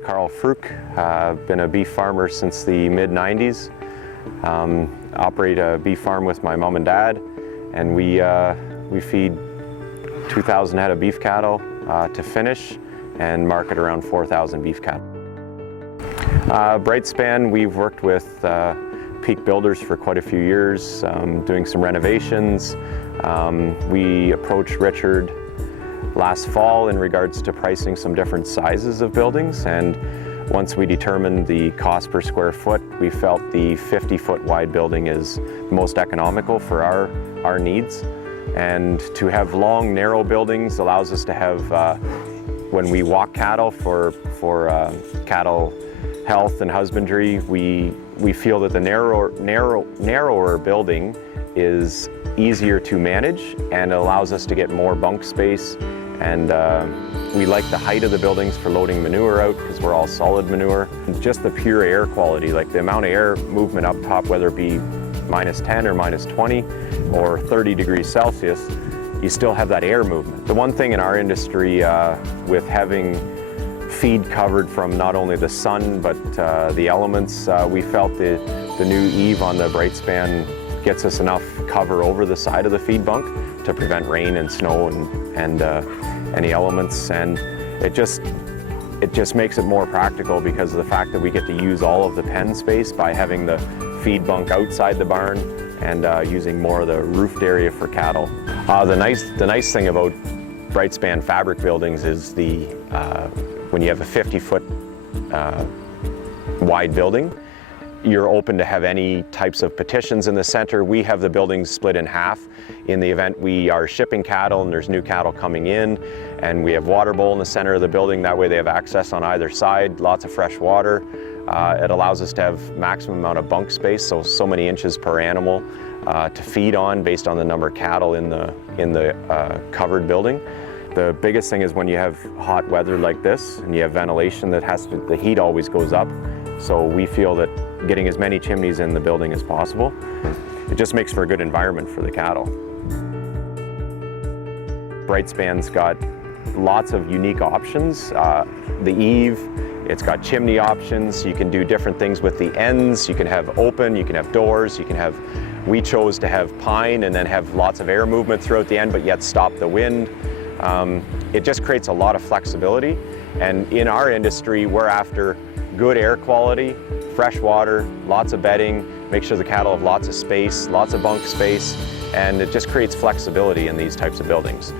name's Frook. I've been a beef farmer since the mid-90s. Operate a beef farm with my mom and dad, and we feed 2,000 head of beef cattle to finish and market around 4,000 beef cattle. Britespan, we've worked with Peak Builders for quite a few years, doing some renovations. We approached Richard last fall in regards to pricing some different sizes of buildings, and once we determined the cost per square foot, we felt the 50-foot wide building is the most economical for our needs. And to have long, narrow buildings allows us to have, when we walk cattle for cattle health and husbandry, we feel that the narrower building is easier to manage and allows us to get more bunk space. And we like the height of the buildings for loading manure out because we're all solid manure. Just the pure air quality, like the amount of air movement up top, whether it be -10 or -20 or 30 degrees Celsius, you still have that air movement. The one thing in our industry with having feed covered from not only the sun but the elements, we felt the new eave on the Britespan gets us enough cover over the side of the feed bunk to prevent rain and snow and any elements, and it just makes it more practical because of the fact that we get to use all of the pen space by having the feed bunk outside the barn and using more of the roofed area for cattle. The nice thing about Britespan fabric buildings is when you have a 50-foot wide building, you're open to have any types of petitions in the center. We have the buildings split in half in the event we are shipping cattle and there's new cattle coming in, and we have water bowl in the center of the building. That way they have access on either side, lots of fresh water. It allows us to have maximum amount of bunk space, so many inches per animal to feed on based on the number of cattle in the covered building. The biggest thing is when you have hot weather like this and you have ventilation, the heat always goes up. So we feel that getting as many chimneys in the building as possible, it just makes for a good environment for the cattle. Britespan's got lots of unique options. The eave, it's got chimney options. You can do different things with the ends. You can have open, you can have doors, we chose to have pine and then have lots of air movement throughout the end, but yet stop the wind. It just creates a lot of flexibility, and in our industry we're after good air quality, fresh water, lots of bedding, make sure the cattle have lots of space, lots of bunk space, and it just creates flexibility in these types of buildings.